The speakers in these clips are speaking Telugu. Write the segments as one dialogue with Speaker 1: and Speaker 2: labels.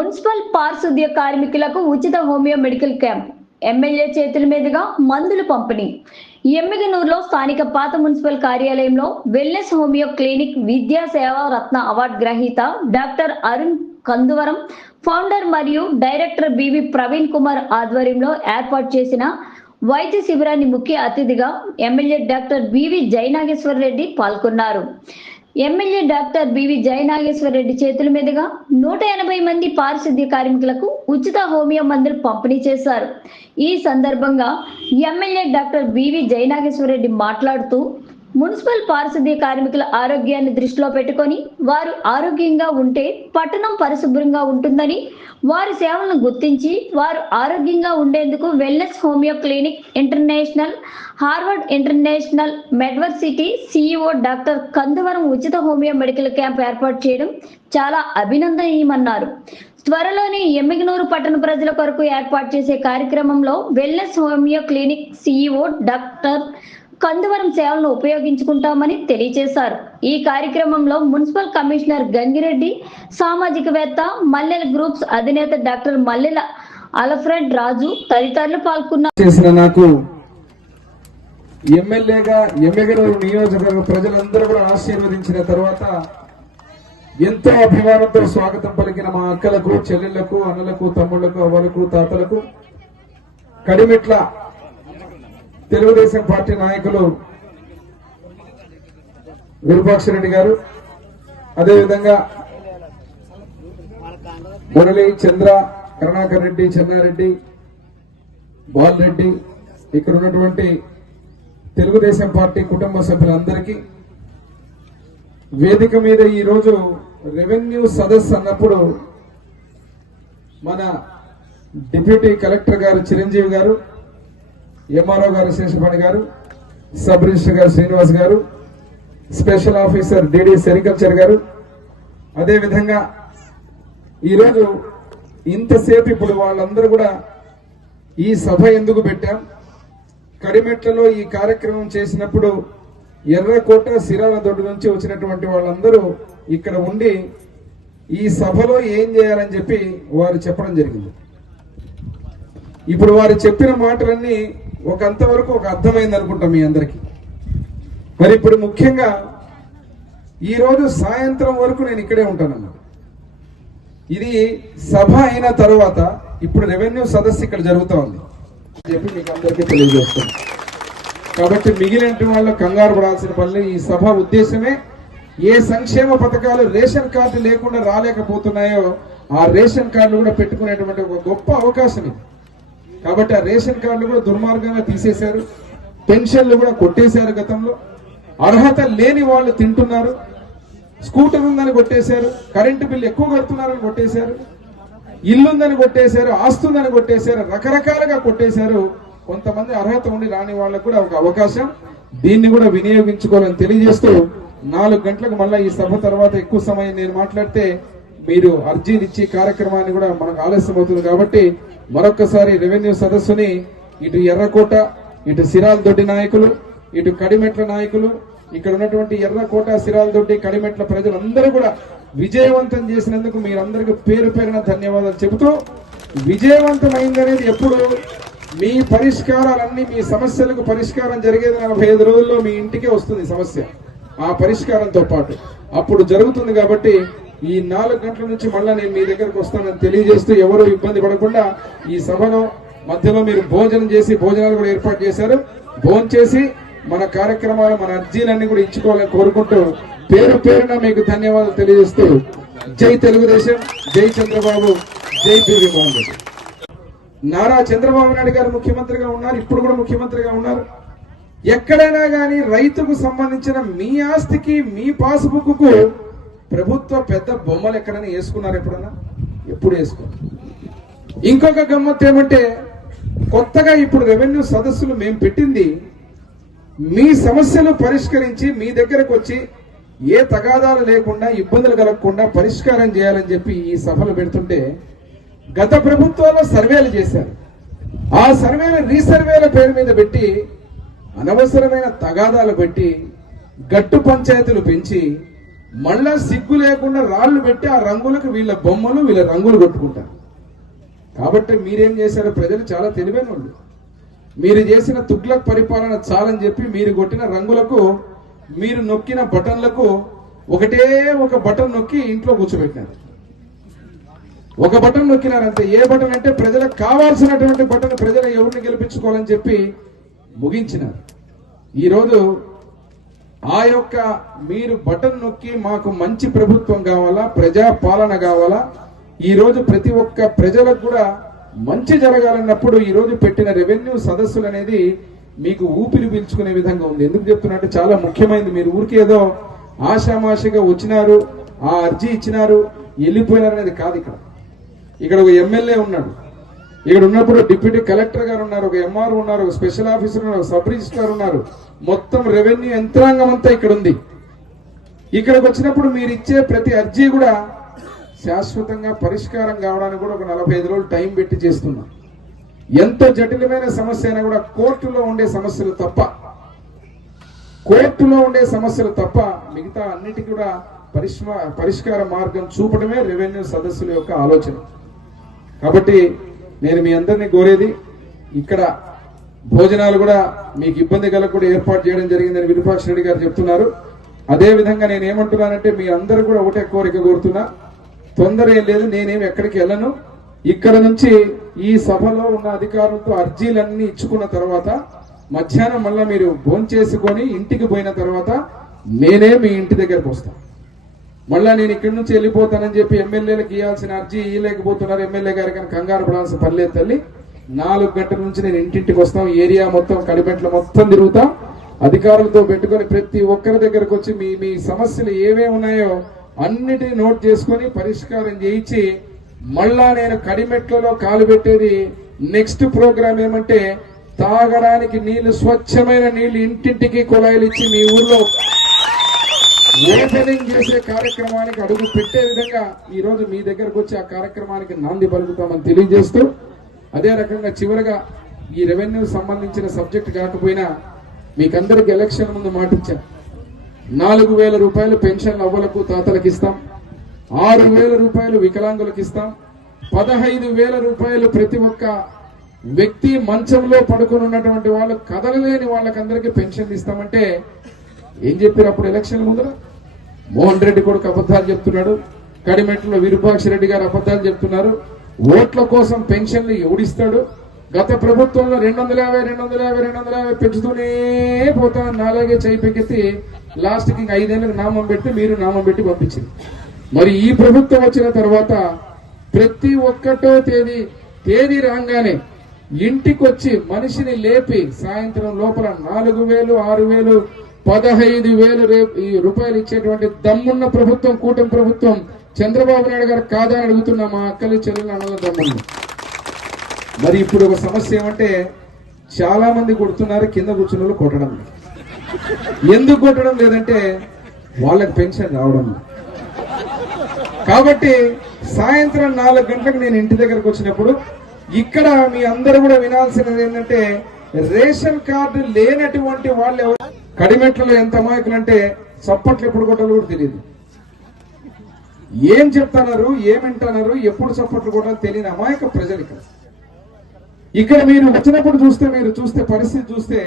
Speaker 1: మున్సిపల్ పారిశుద్ధ్య కార్మికులకు ఉచిత హోమియో మెడికల్ క్యాంప్. ఎమ్మెల్యే చేతుల మీదుగా మందులు పంపిణీ. ఎమ్మిగనూరులో స్థానిక పాత మున్సిపల్ కార్యాలయంలో wellness homeo clinic Vidya Seva Ratna award గ్రహీత డాక్టర్ అరుణ్ కందువరం ఫౌండర్ మరియు డైరెక్టర్ బివి ప్రవీణ్ కుమార్ ఆధ్వర్యంలో ఏర్పాటు చేసిన వైద్య శిబిరాన్ని ముఖ్య అతిథిగా MLA doctor BV Jayanageswara Reddy పాల్గొన్నారు. MLA doctor BV Jayanageswara Reddy చేతుల మీదుగా నూట ఎనభై మంది పారిశుద్ధ్య కార్మికులకు ఉచిత హోమియో మందులు పంపిణీ చేశారు. ఈ సందర్భంగా MLA doctor BV Jayanageswara Reddy మాట్లాడుతూ మున్సిపల్ పారిశుద్ధ్య కార్మికుల ఆరోగ్యాన్ని దృష్టిలో పెట్టుకొని వారు ఆరోగ్యంగా ఉంటే పట్టణం పరిశుభ్రంగా ఉంటుందని వారి సేవలను గుర్తించి వారు ఆరోగ్యంగా ఉండేందుకు wellness homeo clinic international Harvard international Medversity CEO doctor Kanduvaram ఉచిత హోమియో మెడికల్ క్యాంప్ ఏర్పాటు చేయడం చాలా అభినందనీయమన్నారు. త్వరలోనే ఎమ్మిగనూరు పట్టణ ప్రజల కొరకు ఏర్పాటు చేసే కార్యక్రమంలో wellness homeo clinic CEO doctor Kanduvaram సేవలను ఉపయోగించుకుంటామని తెలియజేశారు. ఈ కార్యక్రమంలో మున్సిపల్ కమిషనర్ గంగిరెడ్డి సామాజికవేత్త మల్లెల గ్రూప్స్ అధినేత డాక్టర్ మల్లెల అలఫ్రెడ్ రాజు తదితరులు పాల్గొన్నారు.
Speaker 2: చేసిన నాకు ఎమ్మెల్యేగా ఎమ్మెగనూరు నియోజకవర్గ ప్రజలందరూ కూడా ఆశీర్వదించిన తర్వాత ఎంతో అభిమానంతో స్వాగతం పలికిన మా అక్కలకు చెల్లెళ్ళకు అన్నలకు తమ్ముళ్ళకు అవ్వలకు తాతలకు కడిమిట్ల తెలుగుదేశం పార్టీ నాయకులు విరూపాక్షరెడ్డి గారు అదేవిధంగా మురళి చంద్ర కరుణాకర్ రెడ్డి చెన్నారెడ్డి బాలరెడ్డి ఇక్కడ ఉన్నటువంటి తెలుగుదేశం పార్టీ కుటుంబ సభ్యులందరికీ వేదిక మీద ఈ రోజు రెవెన్యూ సదస్సు అన్నప్పుడు మన డిప్యూటీ కలెక్టర్ గారు చిరంజీవి గారు ఎంఆర్ఓ గారు శేషపాణి గారు సబ్ రిజిస్టర్ గారు శ్రీనివాస్ గారు స్పెషల్ ఆఫీసర్ డిడి సెరికల్చర్ గారు. అదేవిధంగా ఈరోజు ఇంతసేపు ఇప్పుడు వాళ్ళందరూ కూడా ఈ సభ ఎందుకు పెట్టాం? కడిమెట్లలో ఈ కార్యక్రమం చేసినప్పుడు ఎర్రకోట సిరాల దొడ్డు నుంచి వచ్చినటువంటి వాళ్ళందరూ ఇక్కడ ఉండి ఈ సభలో ఏం చేయాలని చెప్పి వారు చెప్పడం జరిగింది. ఇప్పుడు వారు చెప్పిన మాటలన్నీ ఒక అంతవరకు ఒక అర్థమైంది అనుకుంటాం మీ అందరికీ. మరి ఇప్పుడు ముఖ్యంగా ఈ రోజు సాయంత్రం వరకు నేను ఇక్కడే ఉంటానన్నా. ఇది సభ అయిన తర్వాత ఇప్పుడు రెవెన్యూ సదస్సు ఇక్కడ జరుగుతూ ఉంది. అని చెప్పి మీకు అందరికీ తెలియజేస్తాను. కాబట్టి మిగిలిన వాళ్ళు కంగారు పడాల్సిన పని ఈ సభ ఉద్దేశమే ఏ సంక్షేమ పథకాలు రేషన్ కార్డు లేకుండా రాలేకపోతున్నాయో ఆ రేషన్ కార్డులు కూడా పెట్టుకునేటువంటి ఒక గొప్ప అవకాశం ఇది. కాబట్టి ఆ రేషన్ కార్డులు కూడా దుర్మార్గంగా తీసేశారు. పెన్షన్లు కూడా కొట్టేశారు గతంలో. అర్హత లేని వాళ్ళు తింటున్నారు. స్కూటర్ ఉందని కొట్టేశారు. కరెంటు బిల్లు ఎక్కువ కడుతున్నారని కొట్టేశారు. ఇల్లుందని కొట్టేశారు. ఆస్తుందని కొట్టేశారు. రకరకాలుగా కొట్టేశారు. కొంతమంది అర్హత ఉండి రాని వాళ్ళకు కూడా ఒక అవకాశం. దీన్ని కూడా వినియోగించుకోవాలని తెలియజేస్తూ నాలుగు గంటలకు మళ్ళీ ఈ సభ తర్వాత ఎక్కువ సమయం నేను మాట్లాడితే మీరు అర్జీలు ఇచ్చి కార్యక్రమాన్ని కూడా మనకు ఆలస్యం అవుతుంది కాబట్టి మరొకసారి రెవెన్యూ సదస్సుని ఇటు ఎర్రకోట ఇటు సిరాల్ దొడ్డి నాయకులు ఇటు కడిమెట్ల నాయకులు ఇక్కడ ఉన్నటువంటి ఎర్రకోట సిరాల్ దొడ్డి కడిమెట్ల ప్రజలందరూ కూడా విజయవంతం చేసినందుకు మీరందరికీ పేరు పేరున ధన్యవాదాలు చెబుతూ విజయవంతమైందనేది ఎప్పుడు మీ పరిష్కారాలన్నీ మీ సమస్యలకు పరిష్కారం జరిగేది నలభై ఐదు రోజుల్లో మీ ఇంటికే వస్తుంది సమస్య ఆ పరిష్కారంతో పాటు. అప్పుడు జరుగుతుంది కాబట్టి ఈ నాలుగు గంటల నుంచి మళ్ళా నేను మీ దగ్గరకు వస్తానని తెలియజేస్తూ ఎవరు ఇబ్బంది పడకుండా ఈ సభలో మధ్యలో మీరు భోజనం చేసి భోజనాలు కూడా ఏర్పాటు చేశారు. భోజనం చేసి మన కార్యక్రమాలు మన అర్జీలన్నీ కూడా ఇచ్చుకోవాలని కోరుకుంటూ పేరు పేరున మీకు ధన్యవాదాలు తెలియజేస్తూ జై తెలుగుదేశం జై చంద్రబాబు జై పివి రెడ్డి. నారా చంద్రబాబు నాయుడు గారు ముఖ్యమంత్రిగా ఉన్నారు ఇప్పుడు కూడా ముఖ్యమంత్రిగా ఉన్నారు. ఎక్కడైనా కానీ రైతుకు సంబంధించిన మీ ఆస్తికి మీ పాస్బుక్కు ప్రభుత్వ పెద్ద బొమ్మలు ఎక్కడైనా వేసుకున్నారు ఎప్పుడైనా ఎప్పుడు వేసుకోరు. ఇంకొక గమ్మత్ ఏమంటే కొత్తగా ఇప్పుడు రెవెన్యూ సదస్సులు మేము పెట్టింది మీ సమస్యలు పరిష్కరించి మీ దగ్గరకు వచ్చి ఏ తగాదాలు లేకుండా ఇబ్బందులు కలగకుండా పరిష్కారం చేయాలని చెప్పి ఈ సభలు పెడుతుంటే గత ప్రభుత్వాల్లో సర్వేలు చేశారు. ఆ సర్వేలు రీసర్వేల పేరు మీద పెట్టి అనవసరమైన తగాదాలు పెట్టి గట్టు పంచాయతీలు పెంచి మళ్ళా సిగ్గు లేకుండా రాళ్ళు పెట్టి ఆ రంగులకు వీళ్ళ బొమ్మలు వీళ్ళ రంగులు కొట్టుకుంటారు. కాబట్టి మీరేం చేశారు ప్రజలు చాలా తెలివైన వాళ్ళు మీరు చేసిన తుగ్లక్ పరిపాలన చాలని చెప్పి మీరు కొట్టిన రంగులకు మీరు నొక్కిన బటన్లకు ఒకటే ఒక బటన్ నొక్కి ఇంట్లో కూర్చోబెట్టినారు. ఒక బటన్ నొక్కినారంతే. ఏ బటన్ అంటే ప్రజలకు కావాల్సినటువంటి బటన్ ప్రజలు ఎవరిని గెలిపించుకోవాలని చెప్పి ముగించినారు. ఈరోజు ఆ యొక్క మీరు బటన్ నొక్కి మాకు మంచి ప్రభుత్వం కావాలా ప్రజా పాలన కావాలా? ఈ రోజు ప్రతి ఒక్క ప్రజలకు కూడా మంచి జరగాలన్నప్పుడు ఈ రోజు పెట్టిన రెవెన్యూ సదస్సులు అనేది మీకు ఊపిరి పీల్చుకునే విధంగా ఉంది. ఎందుకు చెప్తున్నట్టు చాలా ముఖ్యమైనది మీరు ఊరికేదో ఏదో ఆషామాషిగా వచ్చినారు ఆ అర్జీ ఇచ్చినారు వెళ్ళిపోయినారు అనేది కాదు ఇక్కడ. ఇక్కడ ఒక ఎమ్మెల్యే ఉన్నాడు. ఇక్కడ ఉన్నప్పుడు డిప్యూటీ కలెక్టర్ గారు ఉన్నారు ఒక ఎంఆర్ ఉన్నారు ఒక స్పెషల్ ఆఫీసర్ ఉన్నారు సబ్ రిజిస్ట్రార్ ఉన్నారు. మొత్తం రెవెన్యూ యంత్రాంగం అంతా ఇక్కడ ఉంది ఇక్కడికి వచ్చినప్పుడు మీరు ఇచ్చే ప్రతి అర్జీ కూడా శాశ్వతంగా పరిష్కారం కావడానికి కూడా ఒక నలభై ఐదు రోజులు టైం పెట్టి చేస్తున్నాం. ఎంత జటిలమైన సమస్య అయినా కూడా కోర్టులో ఉండే సమస్యలు తప్ప కోర్టులో ఉండే సమస్యలు తప్ప మిగతా అన్నిటి కూడా పరిష్మ పరిష్కార మార్గం చూపడమే రెవెన్యూ సదస్సుల యొక్క ఆలోచన. కాబట్టి నేను మీ అందరినీ కోరేది ఇక్కడ భోజనాలు కూడా మీకు ఇబ్బంది కలగకుండా ఏర్పాటు చేయడం జరిగిందని విరూపాక్ష రెడ్డి గారు చెప్తున్నారు. అదే విధంగా నేను ఏమంటున్నానంటే మీ అందరూ కూడా ఒకటే కోరిక కోరుతున్నా. తొందర ఏం లేదు నేనేం ఎక్కడికి వెళ్ళను. ఇక్కడ నుంచి ఈ సభలో ఉన్న అధికారులతో అర్జీలన్నీ ఇచ్చుకున్న తర్వాత మధ్యాహ్నం మళ్ళీ మీరు భోంచేసుకొని ఇంటికి పోయిన తర్వాత నేనే మీ ఇంటి దగ్గరకు వస్తాను మళ్ళా నేను ఇక్కడి నుంచి వెళ్ళిపోతానని చెప్పి ఎమ్మెల్యేలకు ఇవ్వాల్సిన అర్జీ ఇవ్వలేకపోతున్నారు. ఎమ్మెల్యే గారికి కానీ కంగారు పడాల్సిన పర్లేదు తల్లి. నాలుగు గంటల నుంచి నేను ఇంటింటికి వస్తాం ఏరియా మొత్తం కడిపెట్ల మొత్తం తిరుగుతాం. అధికారులతో పెట్టుకొని ప్రతి ఒక్కరి దగ్గరకు వచ్చి మీ మీ సమస్యలు ఏమేమి ఉన్నాయో అన్నిటిని నోట్ చేసుకొని పరిష్కారం చేయించి మళ్ళా నేను కడిమెట్లలో కాలు పెట్టేది నెక్స్ట్ ప్రోగ్రామ్ ఏమంటే తాగడానికి నీళ్ళు స్వచ్ఛమైన నీళ్ళు ఇంటింటికి కుళాయిలు ఇచ్చి మీ ఊర్లో ఓపెనింగ్ చేసే కార్యక్రమానికి అడుగు పెట్టే విధంగా ఈరోజు మీ దగ్గరకు వచ్చి ఆ కార్యక్రమానికి నాంది పలుకుతామని తెలియజేస్తూ అదే రకంగా చివరగా ఈ రెవెన్యూ సంబంధించిన సబ్జెక్ట్ కాకపోయినా మీకందరికి ఎలక్షన్ ముందు మాటిచ్చా. నాలుగు వేల రూపాయలు పెన్షన్ అవ్వలకు తాతలకు ఇస్తాం. ఆరు వేల రూపాయలు వికలాంగులకు ఇస్తాం. పదహైదు వేల రూపాయలు ప్రతి ఒక్క వ్యక్తి మంచంలో పడుకొని ఉన్నటువంటి వాళ్ళు కదలలేని వాళ్ళకందరికీ పెన్షన్ ఇస్తామంటే ఏం చెప్పారు అప్పుడు ఎలక్షన్ ముందర? మోహన్ రెడ్డి కొడుకు అబద్ధాలు చెప్తున్నాడు. కడిమెట్లో విరూపాక్ష రెడ్డి గారు అబద్ధాలు చెప్తున్నారు. ఓట్ల కోసం పెన్షన్లు ఎవడిస్తాడు? గత ప్రభుత్వంలో రెండు వందల యాభై రెండు వందల యాభై రెండు వందల యాభై పెంచుతూనే పోతా నాలుగే చేయి పెంకెత్తి లాస్ట్కి ఇంక ఐదేళ్ళకి నామం పెట్టి మీరు నామం పెట్టి పంపించింది. మరి ఈ ప్రభుత్వం వచ్చిన తర్వాత ప్రతి ఒక్కటో తేదీ తేదీ రాగానే ఇంటికి వచ్చి మనిషిని లేపి సాయంత్రం లోపల నాలుగు వేలు ఆరు వేలు పదహైదు వేలు రేపు ఈ రూపాయలు ఇచ్చేటువంటి దమ్మున్న ప్రభుత్వం కూటమి ప్రభుత్వం చంద్రబాబు నాయుడు గారు కాదా అని అడుగుతున్నా మా అక్కలు చెల్లెలు అన్నల తమ్ముళ్ళు. మరి ఇప్పుడు ఒక సమస్య ఏమంటే చాలా మంది కొడుతున్నారు కింద కూర్చున్న వాళ్ళు కొట్టడం. ఎందుకు కొట్టడం లేదంటే వాళ్ళకి పెన్షన్ రావడం. కాబట్టి సాయంత్రం నాలుగు గంటలకు నేను ఇంటి దగ్గరకు వచ్చినప్పుడు ఇక్కడ మీ అందరూ కూడా వినాల్సినది ఏంటంటే రేషన్ కార్డు లేనటువంటి వాళ్ళు ఎవరు? కడిమెట్లలో ఎంత అమాయకులు అంటే చప్పట్లు ఎప్పుడు కొట్టాలో కూడా తెలియదు. ఏం చెప్తున్నారు ఏమింటున్నారు ఎప్పుడు చప్పట్లు కూడా తెలియని అమాయక ప్రజలు ఇక్కడ. ఇక్కడ మీరు వచ్చినప్పుడు చూస్తే మీరు చూస్తే పరిస్థితి చూస్తే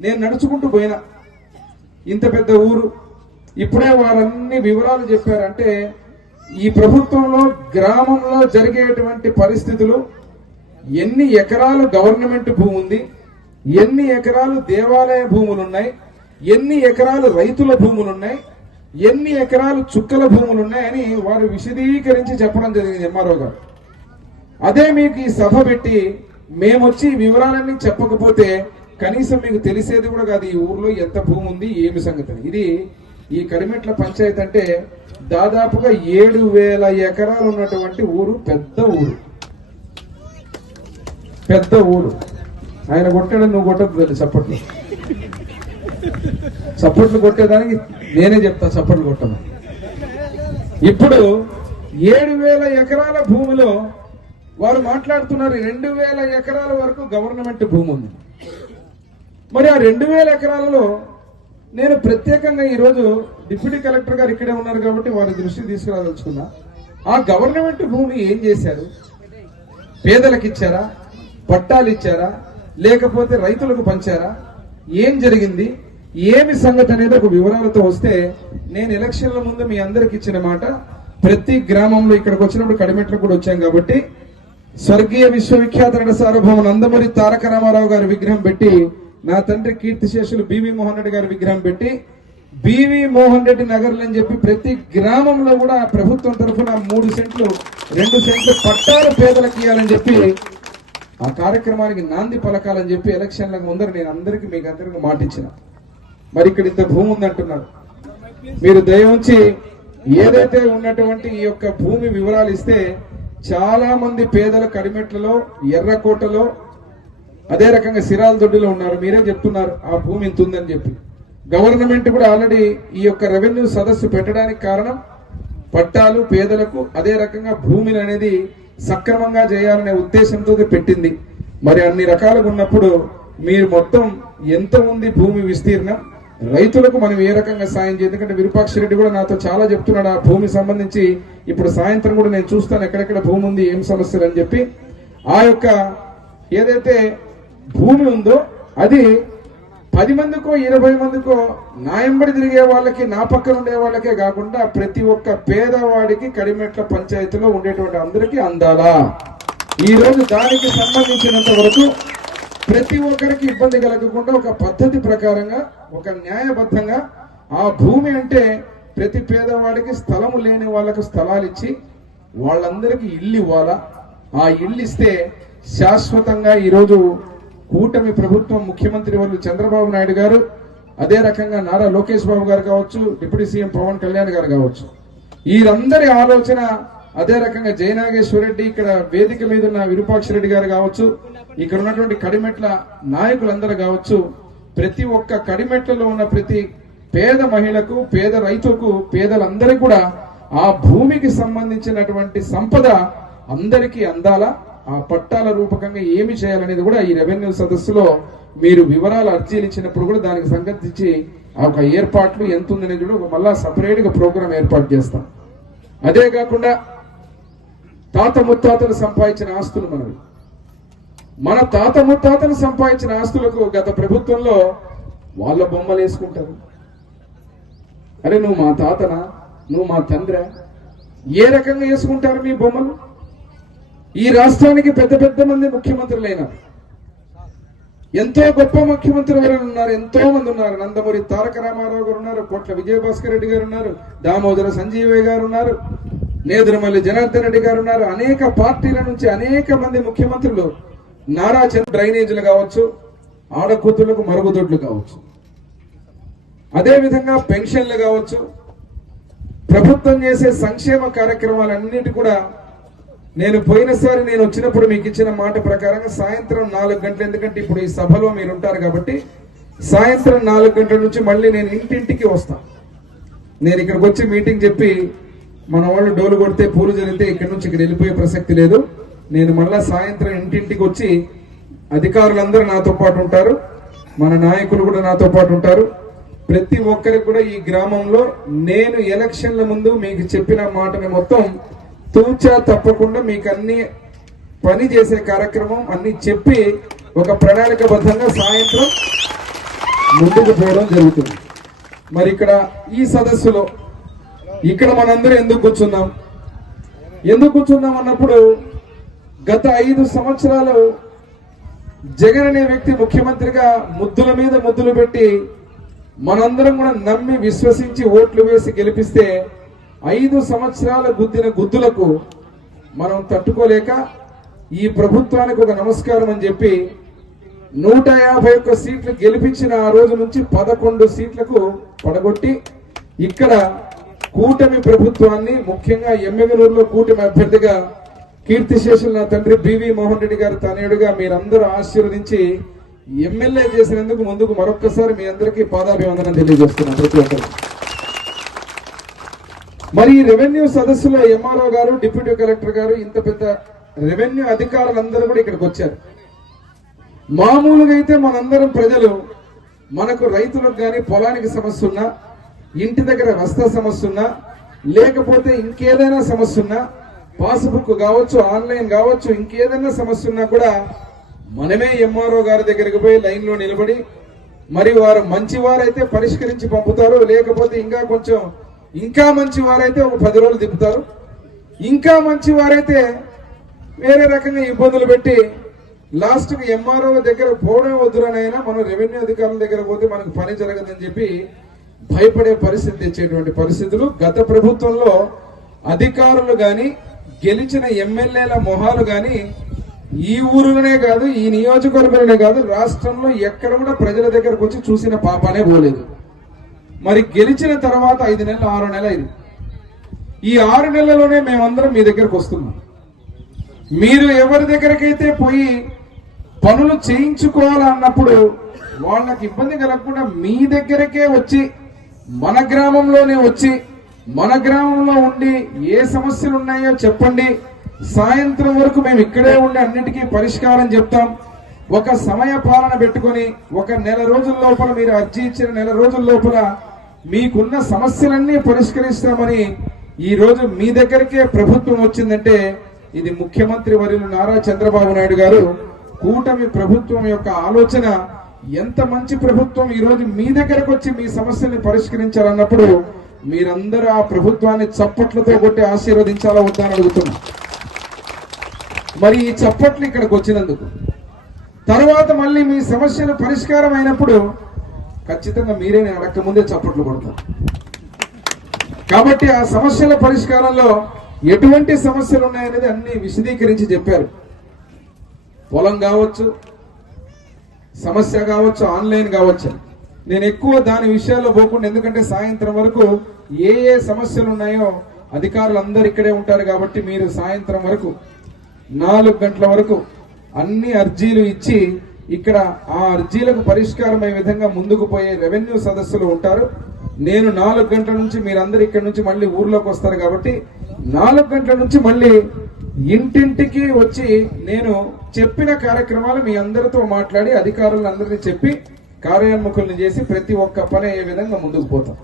Speaker 2: నేను నడుచుకుంటూ పోయినా. ఇంత పెద్ద ఊరు. ఇప్పుడే వారన్ని వివరాలు చెప్పారంటే ఈ ప్రభుత్వంలో గ్రామంలో జరిగేటువంటి పరిస్థితులు ఎన్ని ఎకరాలు గవర్నమెంట్ భూమి ఉంది ఎన్ని ఎకరాలు దేవాలయ భూములు ఉన్నాయి ఎన్ని ఎకరాలు రైతుల భూములు ఉన్నాయి ఎన్ని ఎకరాలు చుక్కల భూములు ఉన్నాయని వారు విశదీకరించి చెప్పడం జరిగింది ఎంఆర్ఓ గారు. అదే మీకు ఈ సభ పెట్టి మేమొచ్చి ఈ వివరాలన్నీ చెప్పకపోతే కనీసం మీకు తెలిసేది కూడా కాదు ఈ ఊర్లో ఎంత భూమి ఉంది ఏమి సంగతి ఇది ఈ కరిమెట్ల పంచాయతీ అంటే దాదాపుగా ఏడు వేల ఎకరాలు ఉన్నటువంటి ఊరు పెద్ద ఊరు. పెద్ద ఊరు. ఆయన కొట్టాడు నువ్వు కొట్టదు తల్లి సపోర్ట్లు కొట్టేదానికి నేనే చెప్తా సపోర్ట్లు కొట్టమని ఇప్పుడు ఏడు వేల ఎకరాల భూమిలో వారు మాట్లాడుతున్నారు రెండు వేల ఎకరాల వరకు గవర్నమెంట్ భూమి ఉంది. మరి ఆ రెండు వేల ఎకరాలలో నేను ప్రత్యేకంగా ఈరోజు డిప్యూటీ కలెక్టర్ గారు ఇక్కడే ఉన్నారు కాబట్టి వారి దృష్టికి తీసుకురాదలుచుకున్నా. ఆ గవర్నమెంట్ భూమి ఏం చేశారు? పేదలకు ఇచ్చారా? పట్టాలు ఇచ్చారా? లేకపోతే రైతులకు పంచారా? ఏం జరిగింది? ఏమి సంగతి అనేది ఒక వివరాలతో వస్తే నేను ఎలక్షన్ల ముందు మీ అందరికి ఇచ్చిన మాట ప్రతి గ్రామంలో ఇక్కడికి వచ్చినప్పుడు కడిమెట్లకు కూడా వచ్చాం కాబట్టి స్వర్గీయ విశ్వవిఖ్యాత నట సార్వభౌమ నందమూరి తారక రామారావు గారి విగ్రహం పెట్టి నా తండ్రి కీర్తిశేషులు బివి మోహన్ రెడ్డి గారి విగ్రహం పెట్టి బివి మోహన్ రెడ్డి నగర్లు అని చెప్పి ప్రతి గ్రామంలో కూడా ప్రభుత్వం తరఫున మూడు సెంట్లు రెండు సెంట్లు పట్టాలు పేదలకు ఇవ్వాలని చెప్పి ఆ కార్యక్రమానికి నాంది పలకాలని చెప్పి ఎలక్షన్లకు ముందర నేను అందరికి మీకు అందరికీ మాట మరి ఇక్కడ ఇంత భూమి ఉందంటున్నారు మీరు దయ ఉంచి ఏదైతే ఉన్నటువంటి ఈ యొక్క భూమి వివరాలు ఇస్తే చాలా మంది పేదల కడిమెట్లలో ఎర్రకోటలో అదే రకంగా సిరాల దొడ్డిలో ఉన్నారు. మీరే చెప్తున్నారు ఆ భూమి ఇంత ఉందని చెప్పి. గవర్నమెంట్ కూడా ఆల్రెడీ ఈ యొక్క రెవెన్యూ సదస్సు పెట్టడానికి కారణం పట్టాలు పేదలకు అదే రకంగా భూమిని అనేది సక్రమంగా చేయాలనే ఉద్దేశంతో పెట్టింది. మరి అన్ని రకాలుగా ఉన్నప్పుడు మీరు మొత్తం ఎంత ఉంది భూమి విస్తీర్ణం? రైతులకు మనం ఏ రకంగా సాయం చేయాలి? ఎందుకంటే విరూపాక్ష రెడ్డి కూడా నాతో చాలా చెప్తున్నాడు ఆ భూమి సంబంధించి. ఇప్పుడు సాయంత్రం కూడా నేను చూస్తాను ఎక్కడెక్కడ భూమి ఉంది ఏం సమస్యలు అని చెప్పి. ఆ యొక్క ఏదైతే భూమి ఉందో అది పది మందికో ఇరవై మందికో నాయంబడి తిరిగే వాళ్ళకి నా పక్కన ఉండే వాళ్ళకే కాకుండా ప్రతి ఒక్క పేదవాడికి కడిమెట్ల పంచాయతీలో ఉండేటువంటి అందరికీ అందాలా. ఈ రోజు దానికి సంబంధించినంత వరకు ప్రతి ఒక్కరికి ఇబ్బంది కలగకుండా ఒక పద్ధతి ప్రకారంగా ఒక న్యాయబద్ధంగా ఆ భూమి అంటే ప్రతి పేదవాడికి స్థలము లేని వాళ్ళకు స్థలాలు ఇచ్చి వాళ్ళందరికీ ఇల్లు ఇవ్వాలా? ఆ ఇల్లు ఇస్తే శాశ్వతంగా ఈరోజు కూటమి ప్రభుత్వం ముఖ్యమంత్రి వాళ్ళు చంద్రబాబు నాయుడు గారు అదే రకంగా నారా లోకేష్ బాబు గారు కావచ్చు డిప్యూటీ సీఎం పవన్ కళ్యాణ్ గారు కావచ్చు. వీరందరి ఆలోచన అదే రకంగా జయనాగేశ్వర రెడ్డి ఇక్కడ వేదిక మీద ఉన్న విరూపాక్ష రెడ్డి గారు కావచ్చు ఇక్కడ ఉన్నటువంటి కడిమెట్ల నాయకులందరూ కావచ్చు ప్రతి ఒక్క కడిమెట్లలో ఉన్న ప్రతి పేద మహిళకు పేద రైతుకు పేదలందరికీ కూడా ఆ భూమికి సంబంధించినటువంటి సంపద అందరికీ అందాలా? ఆ పట్టాల రూపకంగా ఏమి చేయాలనేది కూడా ఈ రెవెన్యూ సదస్సులో మీరు వివరాలు అర్జీలు ఇచ్చినప్పుడు కూడా దానికి సంబంధించి ఆ ఒక ఏర్పాట్లు ఎంత ఉందనేది కూడా ఒక మళ్ళా సపరేట్గా ప్రోగ్రామ్ ఏర్పాటు చేస్తాం. అదే కాకుండా తాత ముత్తాతలు సంపాదించిన ఆస్తులు మనవి. మన తాత ముత్తాతలు సంపాదించిన ఆస్తులకు గత ప్రభుత్వంలో వాళ్ళ బొమ్మలు వేసుకుంటారు. అరే నువ్వు మా తాతనా? నువ్వు మా తండ్ర? ఏ రకంగా వేసుకుంటారు మీ బొమ్మలు? ఈ రాష్ట్రానికి పెద్ద పెద్ద మంది ముఖ్యమంత్రులైనారు ఎంతో గొప్ప ముఖ్యమంత్రి గారు ఉన్నారు ఎంతో మంది ఉన్నారు. నందమూరి తారక రామారావు గారు ఉన్నారు కోట్ల విజయభాస్కర్ రెడ్డి గారు ఉన్నారు దామోదర సంజీవయ్య గారు ఉన్నారు నేదురుమల్లి జనార్దన్ రెడ్డి గారు ఉన్నారు. అనేక పార్టీల నుంచి అనేక మంది ముఖ్యమంత్రులు నారా చంద్ర డ్రైనేజీలు కావచ్చు ఆడకూతులకు మరుగుదొడ్లు కావచ్చు. అదేవిధంగా పెన్షన్లు కావచ్చు ప్రభుత్వం చేసే సంక్షేమ కార్యక్రమాలన్నిటి కూడా నేను పోయినసారి నేను వచ్చినప్పుడు మీకు ఇచ్చిన మాట ప్రకారంగా సాయంత్రం నాలుగు గంటలు ఎందుకంటే ఇప్పుడు ఈ సభలో మీరు ఉంటారు కాబట్టి సాయంత్రం నాలుగు గంటల నుంచి మళ్ళీ నేను ఇంటింటికి వస్తాను నేను ఇక్కడికి వచ్చి మీటింగ్ చెప్పి మన వాళ్ళు డోలు కొడితే పూలు జరిగితే ఇక్కడి నుంచి ఇక్కడ వెళ్ళిపోయే ప్రసక్తి లేదు. నేను మళ్ళా సాయంత్రం ఇంటింటికి వచ్చి అధికారులందరూ నాతో పాటు ఉంటారు. మన నాయకులు కూడా నాతో పాటు ఉంటారు. ప్రతి ఒక్కరికి కూడా ఈ గ్రామంలో నేను ఎలక్షన్ల ముందు మీకు చెప్పిన మాటని మొత్తం తూచా తప్పకుండా మీకు అన్ని పని చేసే కార్యక్రమం అన్ని చెప్పి ఒక ప్రణాళికబద్ధంగా సాయంత్రం ముందుకు పోవడం జరుగుతుంది. మరి ఇక్కడ ఈ సదస్సులో ఇక్కడ మనందరూ ఎందుకు కూర్చున్నాం? ఎందుకు కూర్చున్నాం అన్నప్పుడు గత ఐదు సంవత్సరాలు జగన్ అనే వ్యక్తి ముఖ్యమంత్రిగా ముద్దుల మీద ముద్దులు పెట్టి మనందరం కూడా నమ్మి విశ్వసించి ఓట్లు వేసి గెలిపిస్తే ఐదు సంవత్సరాల గుద్దిన గుద్దులకు మనం తట్టుకోలేక ఈ ప్రభుత్వానికి ఒక నమస్కారం అని చెప్పి నూట యాభై ఒక్క సీట్లు గెలిపించిన ఆ రోజు నుంచి పదకొండు సీట్లకు పడగొట్టి ఇక్కడ కూటమి ప్రభుత్వాన్ని ముఖ్యంగా ఎమ్మెగనూరులో కూటమి అభ్యర్థిగా కీర్తిశేషులు నా తండ్రి బివి మోహన్ రెడ్డి గారు తనయుడుగా మీరందరూ ఆశీర్వదించి ఎమ్మెల్యే చేసినందుకు ముందుకు మరొక్కసారి మీ అందరికీ పాదాభివందనం తెలియజేస్తున్నాను ప్రతి ఒక్కరు మరి రెవెన్యూ సదస్సులో ఎంఆర్ఓ గారు డిప్యూటీ కలెక్టర్ గారు ఇంత పెద్ద రెవెన్యూ అధికారులందరూ కూడా ఇక్కడికి వచ్చారు. మామూలుగా అయితే మనందరం ప్రజలు మనకు రైతులకు కానీ పొలానికి సమస్య ఉన్నా ఇంటి దగ్గర రస్తా సమస్య ఉన్నా లేకపోతే ఇంకేదైనా సమస్య ఉన్నా పాస్బుక్ కావచ్చు ఆన్లైన్ కావచ్చు ఇంకేదైనా సమస్య ఉన్నా కూడా మనమే ఎంఆర్ఓ గారి దగ్గరికి పోయి లైన్లో నిలబడి మరి వారు మంచి వారైతే పరిష్కరించి పంపుతారు లేకపోతే ఇంకా కొంచెం ఇంకా మంచి వారైతే ఒక పది రోజులు తిప్పుతారు. ఇంకా మంచి వారైతే వేరే రకంగా ఇబ్బందులు పెట్టి లాస్ట్కి ఎంఆర్ఓ దగ్గర పోవడం వద్దురనైనా మనం రెవెన్యూ అధికారుల దగ్గర పోతే మనకు పని జరగదని చెప్పి భయపడే పరిస్థితి తెచ్చేటువంటి పరిస్థితులు. గత ప్రభుత్వంలో అధికారులు కానీ గెలిచిన ఎమ్మెల్యేల మొహాలు గాని ఈ ఊరులోనే కాదు ఈ నియోజకవర్గంలోనే కాదు రాష్ట్రంలో ఎక్కడ కూడా ప్రజల దగ్గరకు వచ్చి చూసిన పాపనే పోలేదు. మరి గెలిచిన తర్వాత ఐదు నెలలు ఆరు నెలలు అయింది. ఈ ఆరు నెలలోనే మేమందరం మీ దగ్గరకు వస్తున్నాం. మీరు ఎవరి దగ్గరకైతే పోయి పనులు చేయించుకోవాలన్నప్పుడు వాళ్ళకి ఇబ్బంది కలగకుండా మీ దగ్గరకే వచ్చి మన గ్రామంలోనే వచ్చి మన గ్రామంలో ఉండి ఏ సమస్యలు ఉన్నాయో చెప్పండి. సాయంత్రం వరకు మేము ఇక్కడే ఉండి అన్నిటికీ పరిష్కారం చెప్తాం. ఒక సమయ పాలన పెట్టుకొని ఒక నెల రోజుల లోపల మీరు అర్జీ ఇచ్చిన నెల రోజుల లోపల మీకున్న సమస్యలన్నీ పరిష్కరిస్తామని ఈ రోజు మీ దగ్గరికే ప్రభుత్వం వచ్చిందంటే ఇది ముఖ్యమంత్రి వర్యులు నారా చంద్రబాబు నాయుడు గారు కూటమి ప్రభుత్వం యొక్క ఆలోచన ఎంత మంచి ప్రభుత్వం ఈరోజు మీ దగ్గరకు వచ్చి మీ సమస్యల్ని పరిష్కరించాలన్నప్పుడు మీరందరూ ఆ ప్రభుత్వాన్ని చప్పట్లతో కొట్టి ఆశీర్వదించాలా వద్దని అడుగుతున్నా. మరి ఈ చప్పట్లు ఇక్కడికి వచ్చినందుకు. తర్వాత మళ్ళీ మీ సమస్యలు పరిష్కారం అయినప్పుడు ఖచ్చితంగా మీరే నేను అడక్క ముందే చప్పట్లు కొడతాను కాబట్టి ఆ సమస్యల పరిష్కారంలో ఎటువంటి సమస్యలు ఉన్నాయనేది అన్ని విశదీకరించి చెప్పారు. పొలం కావచ్చు సమస్య కావచ్చు ఆన్లైన్ కావచ్చు. నేను ఎక్కువ దాని విషయాల్లో పోకుండా ఎందుకంటే సాయంత్రం వరకు ఏ ఏ సమస్యలు ఉన్నాయో అధికారులు అందరు ఇక్కడే ఉంటారు కాబట్టి మీరు సాయంత్రం వరకు నాలుగు గంటల వరకు అన్ని అర్జీలు ఇచ్చి ఇక్కడ ఆ అర్జీలకు పరిష్కారం అయ్యే విధంగా ముందుకు పోయే రెవెన్యూ సదస్సులు ఉంటారు. నేను నాలుగు గంటల నుంచి మీరందరూ ఇక్కడ నుంచి మళ్ళీ ఊర్లోకి వస్తారు కాబట్టి నాలుగు గంటల నుంచి మళ్ళీ ఇంటింటికి వచ్చి నేను చెప్పిన కార్యక్రమాలు మీ అందరితో మాట్లాడి అధికారులందరినీ చెప్పి కార్యోన్ముఖుల్ని చేసి ప్రతి ఒక్క పని అయ్యే విధంగా ముందుకు పోతాం.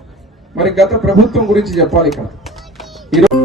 Speaker 2: మరి గత ప్రభుత్వం గురించి చెప్పాలి ఇక్కడ. ఈరోజు